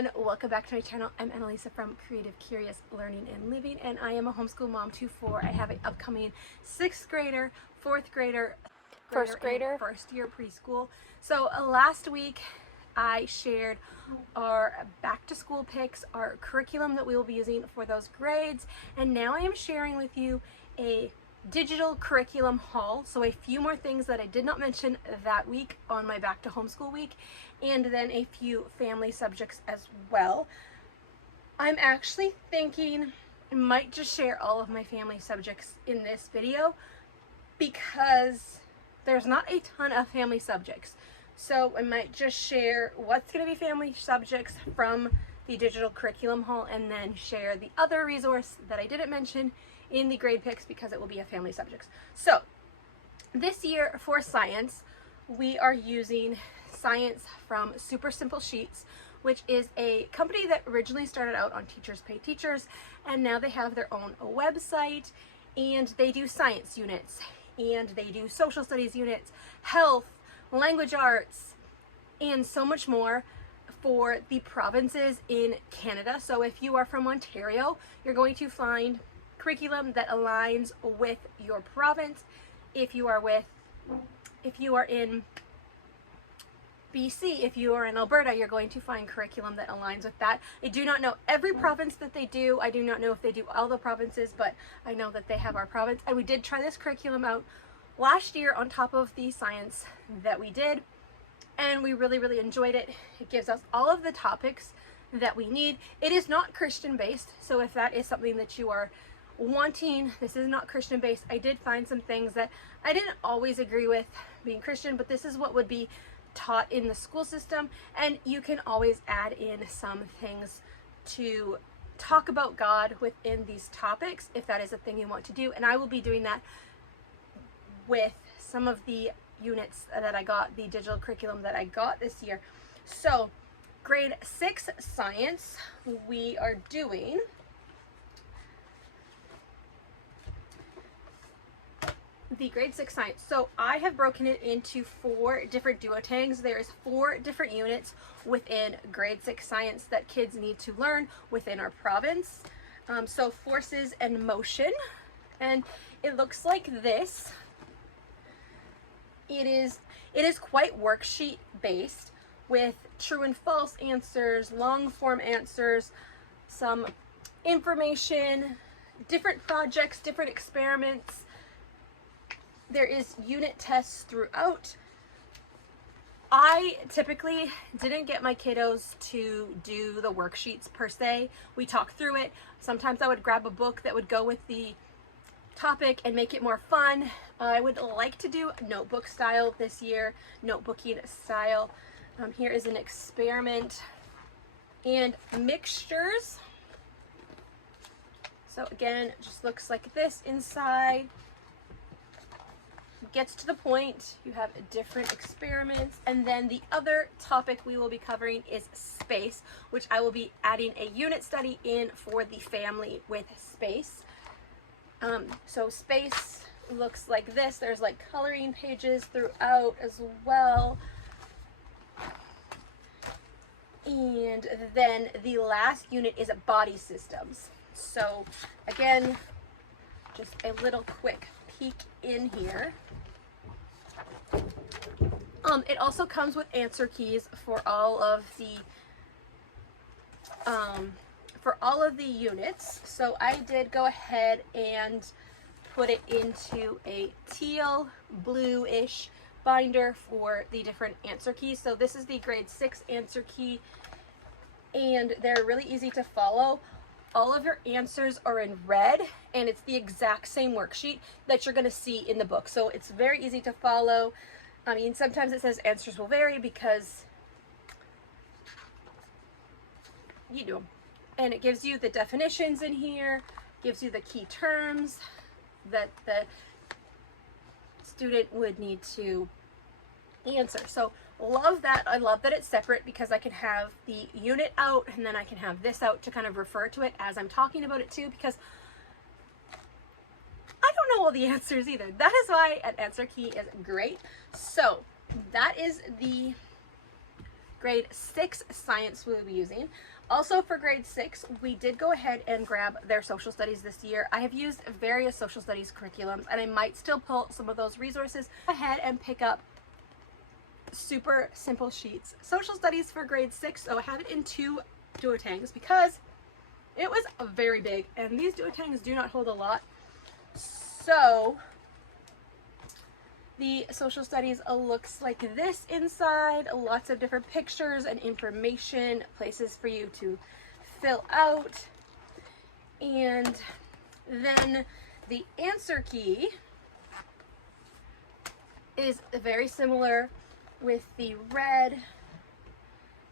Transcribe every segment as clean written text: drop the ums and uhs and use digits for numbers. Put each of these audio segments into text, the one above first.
everyone, welcome back to my channel. I'm Annalisa from Creative Curious Learning and Living, and I am a homeschool mom to four. I have an upcoming 6th grader, 4th grader, first year preschool. So last week I shared our back to school picks, our curriculum that we will be using for those grades, and now I am sharing with you a digital curriculum haul. So a few more things that I did not mention that week on my back to homeschool week, and then a few family subjects as well. I'm actually thinking I might just share all of my family subjects in this video because there's not a ton of family subjects. So I might just share what's going to be family subjects from the digital curriculum haul, and then share the other resource that I didn't mention in the grade picks because it will be a family subjects. So this year for science, we are using science from Super Simple Sheets, which is a company that originally started out on Teachers Pay Teachers, and now they have their own website, and they do science units, and they do social studies units, health, language arts, and so much more for the provinces in Canada. So if you are from Ontario, you're going to find curriculum that aligns with your province. If you are in BC, if you are in Alberta, you're going to find curriculum that aligns with that. I do not know every province that they do. I do not know if they do all the provinces, but I know that they have our province. And we did try this curriculum out last year on top of the science that we did, and we really enjoyed it. It gives us all of the topics that we need. It is not Christian based, so if that is something that you are wanting, this is not Christian based. I did find some things that I didn't always agree with being Christian, but this is what would be taught in the school system, and you can always add in some things to talk about God within these topics if that is a thing you want to do. And I will be doing that with some of the units that I got, the digital curriculum that I got this year. So grade 6 science, we are doing the grade 6 science. So I have broken it into 4 different duotangs. There is 4 different units within grade 6 science that kids need to learn within our province. So forces and motion, and it looks like this. It is quite worksheet based with true and false answers, long form answers, some information, different projects, different experiments. There is unit tests throughout. I typically didn't get my kiddos to do the worksheets per se. We talked through it. Sometimes I would grab a book that would go with the topic and make it more fun. I would like to do notebook style this year, notebooking style. Here is an experiment and mixtures. So again, it just looks like this inside. Gets to the point. You have different experiments, and then the other topic we will be covering is space, which I will be adding a unit study in for the family with space. So space looks like this. There's like coloring pages throughout as well. And then the last unit is body systems. So again, just a little quick peek in here. It also comes with answer keys for all of the units. So I did go ahead and put it into a teal bluish binder for the different answer keys. So this is the grade 6 answer key, and they're really easy to follow. All of your answers are in red, and it's the exact same worksheet that you're going to see in the book. So it's very easy to follow. I mean, sometimes it says answers will vary because you do. And it gives you the definitions in here, gives you the key terms that the student would need to answer. So love that. I love that it's separate because I can have the unit out and then I can have this out to kind of refer to it as I'm talking about it too, because I don't know all the answers either. That is why an answer key is great. So that is the grade 6 science we'll be using. Also for grade 6, we did go ahead and grab their social studies this year. I have used various social studies curriculums, and I might still pull some of those resources. Go ahead and pick up super simple sheets. Social studies for grade 6, so I have it in 2 duotangs because it was very big, and these duotangs do not hold a lot. So the social studies looks like this inside, lots of different pictures and information, places for you to fill out. And then the answer key is very similar with the red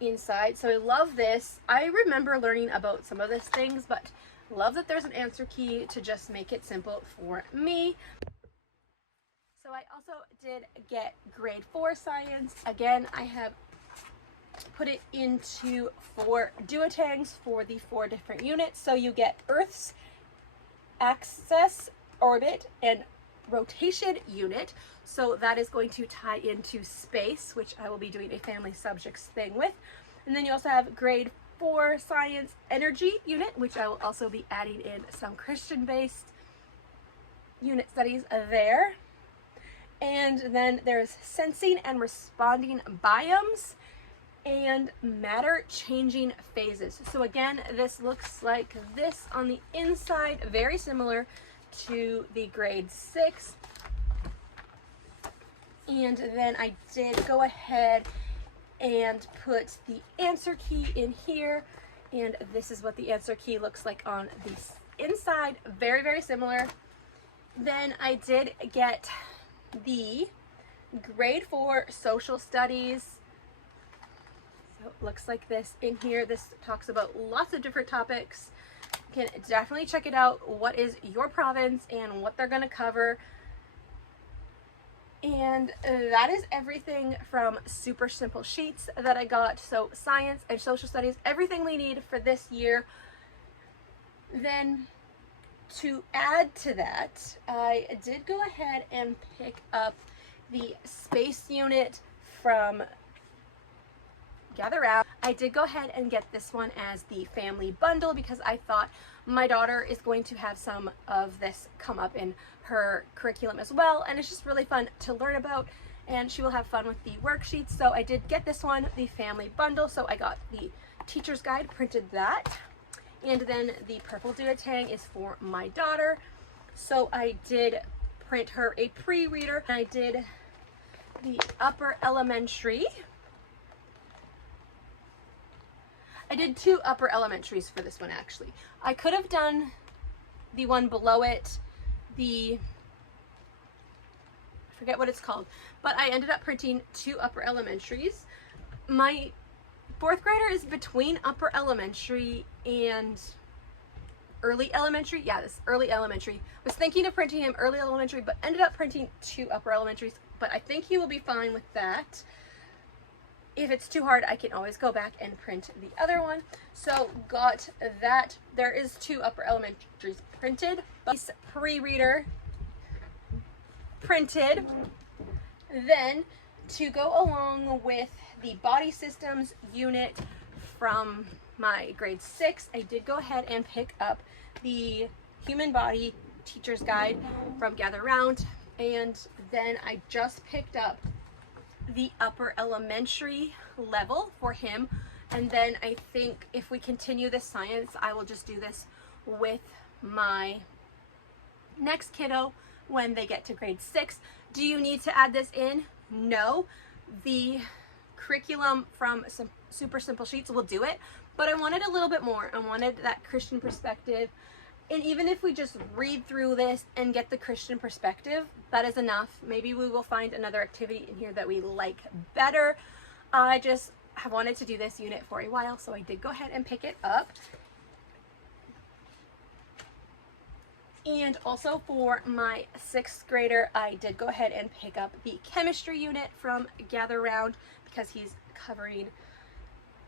inside. So I love this. I remember learning about some of these things, but love that there's an answer key to just make it simple for me. So I also did get grade 4 science. Again, I have put it into 4 duotangs for the 4 different units. So you get Earth's axis, orbit, and rotation unit. So that is going to tie into space, which I will be doing a family subjects thing with. And then you also have grade 4 science energy unit, which I will also be adding in some Christian-based unit studies there. And then there's sensing and responding biomes and matter changing phases. So again, this looks like this on the inside, very similar to the grade 6. And then I did go ahead and put the answer key in here, and this is what the answer key looks like on the inside, very, very similar. Then I did get the grade 4 social studies. So it looks like this in here. This talks about lots of different topics. You can definitely check it out, what is your province and what they're going to cover. And that is everything from super simple sheets that I got. So science and social studies, everything we need for this year. Then to add to that, I did go ahead and pick up the space unit from Gather Round. I did go ahead and get this one as the family bundle because I thought my daughter is going to have some of this come up in her curriculum as well, and it's just really fun to learn about, and she will have fun with the worksheets. So I did get this one, the family bundle. So I got the teacher's guide, printed that. And then the purple duotang is for my daughter. So I did print her a pre-reader. I did the upper elementary. I did 2 upper elementaries for this one actually. I could have done the one below it, I forget what it's called, but I ended up printing 2 upper elementaries. My 4th grader is between upper elementary and early elementary. Yeah, this early elementary. Was thinking of printing him early elementary, but ended up printing 2 upper elementaries, but I think he will be fine with that. If it's too hard, I can always go back and print the other one. So got that. There is 2 upper elementaries printed. This pre-reader printed. Then to go along with the body systems unit from my grade 6, I did go ahead and pick up the human body teacher's guide from Gather Round. And then I just picked up the upper elementary level for him. And then I think if we continue this science, I will just do this with my next kiddo when they get to grade 6. Do you need to add this in? No. The curriculum from some super simple sheets will do it, but I wanted a little bit more. I wanted that Christian perspective. And even if we just read through this and get the Christian perspective, that is enough. Maybe we will find another activity in here that we like better. I just have wanted to do this unit for a while, so I did go ahead and pick it up. And also for my 6th grader, I did go ahead and pick up the chemistry unit from Gather Round because he's covering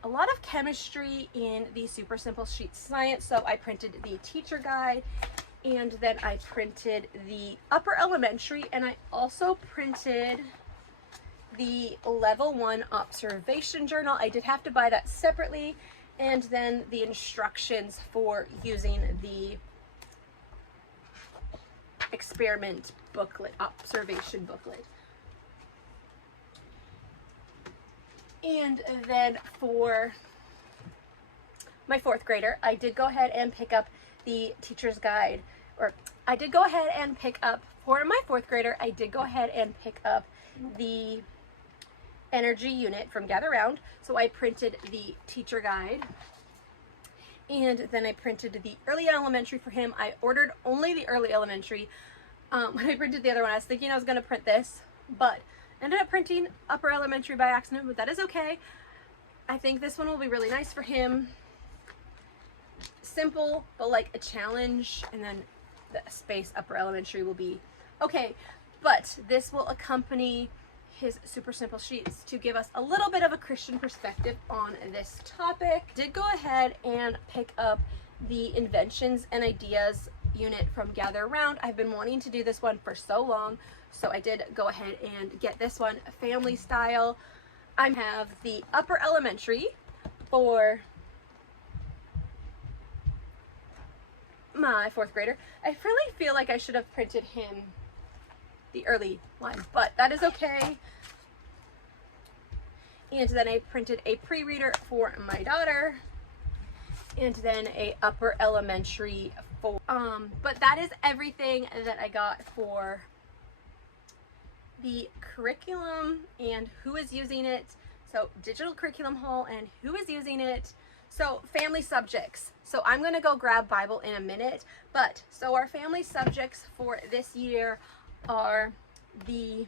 a lot of chemistry in the super simple sheet science. So I printed the teacher guide, and then I printed the upper elementary, and I also printed the level 1 observation journal. I did have to buy that separately, and then the instructions for using the experiment booklet, observation booklet. And then for my 4th grader, I did go ahead and pick up the teacher's guide, or I did go ahead and pick up, for my 4th grader, I did go ahead and pick up the energy unit from Gather Round. So I printed the teacher guide, and then I printed the early elementary for him. I ordered only the early elementary. When I printed the other one, I was thinking I was going to print this, but ended up printing upper elementary by accident, but that is okay. I think this one will be really nice for him. Simple, but like a challenge, and then the space upper elementary will be okay. But this will accompany his super simple sheets to give us a little bit of a Christian perspective on this topic. Did go ahead and pick up the inventions and ideas unit from Gather Round. I've been wanting to do this one for so long, so I did go ahead and get this one, family style. I have the upper elementary for my 4th grader. I really feel like I should have printed him the early one, but that is okay. And then I printed a pre-reader for my daughter, and then a upper elementary for but that is everything that I got for the curriculum and who is using it. So digital curriculum haul and who is using it. So family subjects. So I'm going to go grab Bible in a minute, but so our family subjects for this year are the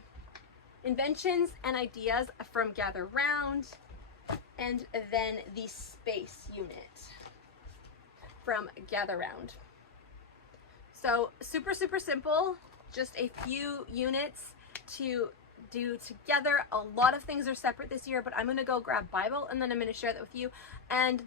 inventions and ideas from Gather Round, and then the space unit from Gather Round. So super simple, just a few units to do together. A lot of things are separate this year, but I'm going to go grab Bible and then I'm going to share that with you. And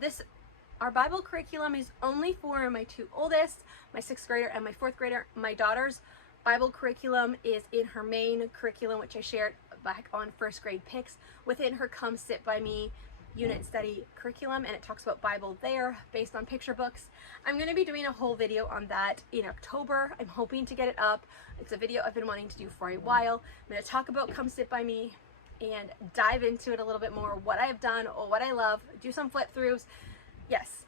our Bible curriculum is only for my 2 oldest, my 6th grader and my 4th grader. My daughter's Bible curriculum is in her main curriculum, which I shared back on 1st grade picks, within her Come Sit By Me unit study curriculum, and it talks about Bible there based on picture books. I'm going to be doing a whole video on that in October. I'm hoping to get it up. It's a video I've been wanting to do for a while. I'm going to talk about Come Sit By Me and dive into it a little bit more, what I have done or what I love, do some flip throughs. Yes,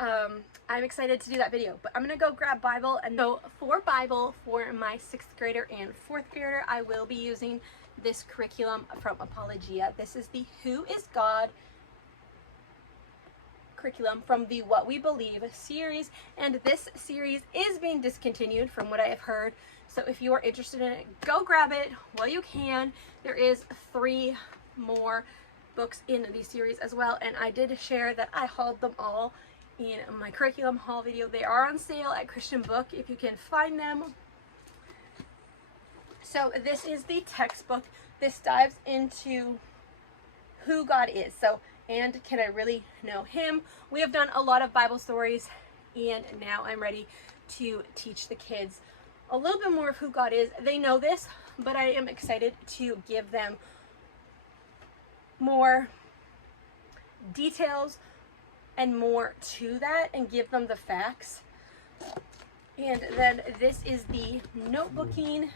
I'm excited to do that video, but I'm going to go grab Bible. And so for Bible, for my 6th grader and 4th grader, I will be using this curriculum from Apologia. This is the Who is God curriculum from the What We Believe series, and this series is being discontinued from what I have heard. So if you are interested in it, go grab it while you can. There is 3 more books in the series as well, and I did share that I hauled them all in my curriculum haul video. They are on sale at Christian Book if you can find them. So this is the textbook. This dives into who God is. So, and can I really know him? We have done a lot of Bible stories, and now I'm ready to teach the kids a little bit more of who God is. They know this, but I am excited to give them more details and more to that and give them the facts. And then this is the notebooking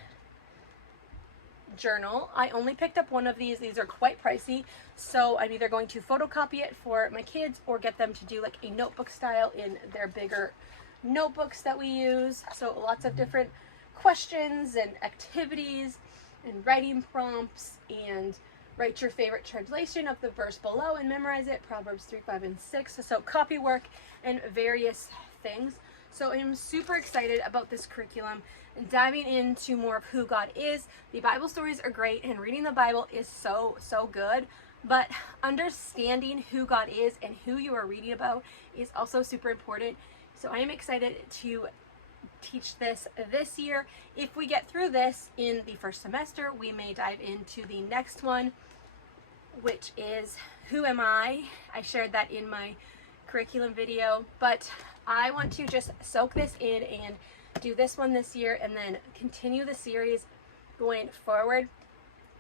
journal. I only picked up one of these. These are quite pricey, so I'm either going to photocopy it for my kids or get them to do like a notebook style in their bigger notebooks that we use. So lots of different questions and activities and writing prompts, and write your favorite translation of the verse below and memorize it, Proverbs 3, 5, and 6. So copy work and various things. So I'm super excited about this curriculum and diving into more of who God is. The Bible stories are great, and reading the Bible is so good, but understanding who God is and who you are reading about is also super important. So I am excited to teach this year. If we get through this in the first semester, we may dive into the next one, which is Who Am I? I shared that in my curriculum video, but I want to just soak this in and do this one this year and then continue the series going forward.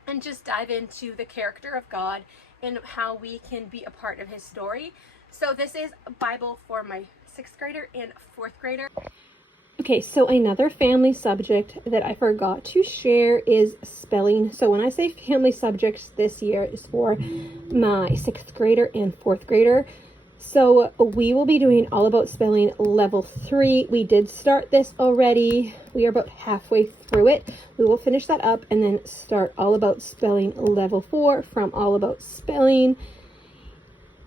and just dive into the character of God and how we can be a part of his story. So this is a Bible for my 6th grader and 4th grader. Okay, so another family subject that I forgot to share is spelling. So when I say family subjects this year is for my 6th grader and 4th grader. So we will be doing all about spelling level 3. We did start this already. We are about halfway through it. We will finish that up and then start all about spelling level 4 from all about spelling.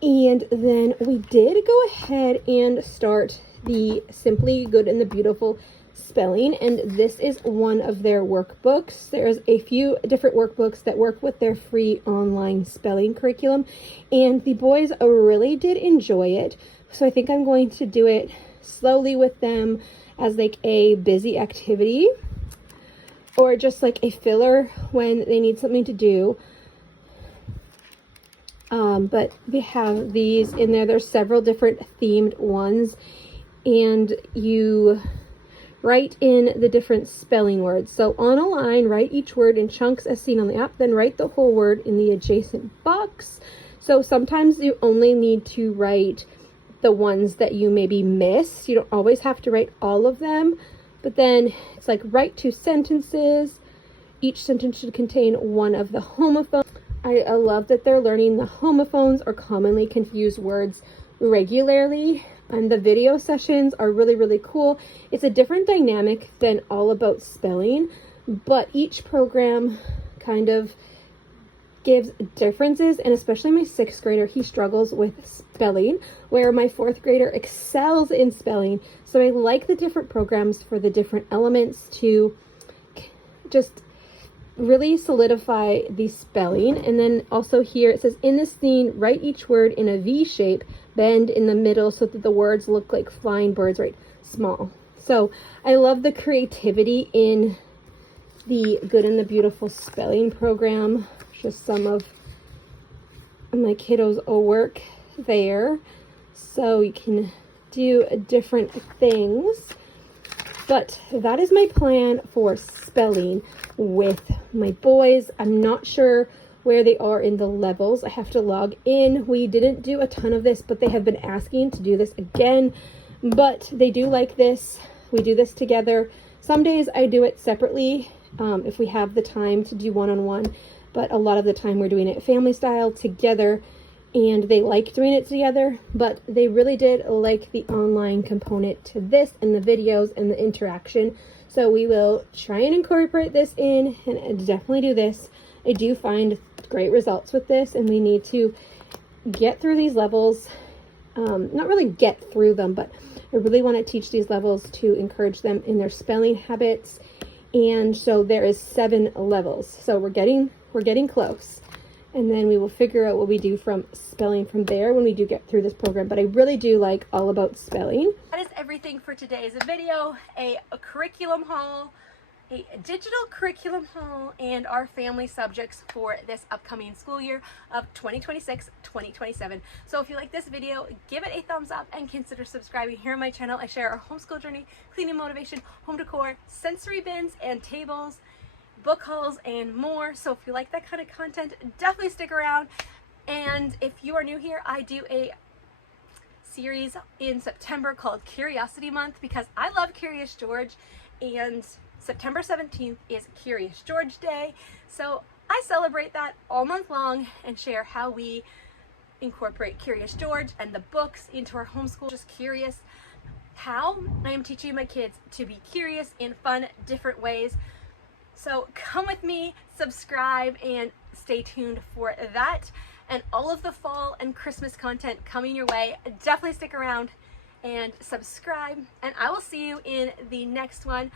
And then we did go ahead and start the Simply Good and the Beautiful spelling, and this is one of their workbooks. There's a few different workbooks that work with their free online spelling curriculum, and the boys really did enjoy it. So I think I'm going to do it slowly with them as like a busy activity or just like a filler when they need something to do. But we have these in there. There's several different themed ones, and you write in the different spelling words. So on a line, write each word in chunks as seen on the app, then write the whole word in the adjacent box. So sometimes you only need to write the ones that you maybe miss. You don't always have to write all of them, but then it's like write 2 sentences. Each sentence should contain one of the homophones. I love that they're learning the homophones or commonly confused words regularly. And the video sessions are really, really cool. It's a different dynamic than all about spelling, but each program kind of gives differences, and especially my 6th grader, he struggles with spelling, where my 4th grader excels in spelling. So I like the different programs for the different elements to just really solidify the spelling. And then also here it says, in this scene, write each word in a V shape, bend in the middle so that the words look like flying birds, right? Small. So I love the creativity in the Good and the Beautiful spelling program. Just some of my kiddos' work there. So you can do different things. But that is my plan for spelling with my boys. I'm not sure where they are in the levels. I have to log in. We didn't do a ton of this, but they have been asking to do this again. But they do like this. We do this together. Some days I do it separately if we have the time to do one-on-one. But a lot of the time we're doing it family style together. And they like doing it together, but they really did like the online component to this and the videos and the interaction. So we will try and incorporate this in and definitely do this. I do find great results with this, and we need to get through these levels. Not really get through them, but I really want to teach these levels to encourage them in their spelling habits. And so there is 7 levels. So we're getting close. And then we will figure out what we do from spelling from there when we do get through this program. But I really do like all about spelling. That is everything for today's video. A curriculum haul, a digital curriculum haul, and our family subjects for this upcoming school year of 2026-2027. So if you like this video, give it a thumbs up and consider subscribing here on my channel. I share our homeschool journey, cleaning motivation, home decor, sensory bins and tables, book hauls, and more. So if you like that kind of content, definitely stick around. And if you are new here, I do a series in September called Curiosity Month because I love Curious George, and September 17th is Curious George Day. So I celebrate that all month long and share how we incorporate Curious George and the books into our homeschool. Just curious how I am teaching my kids to be curious in fun, different ways. So come with me, subscribe, and stay tuned for that. And all of the fall and Christmas content coming your way. Definitely stick around and subscribe. And I will see you in the next one.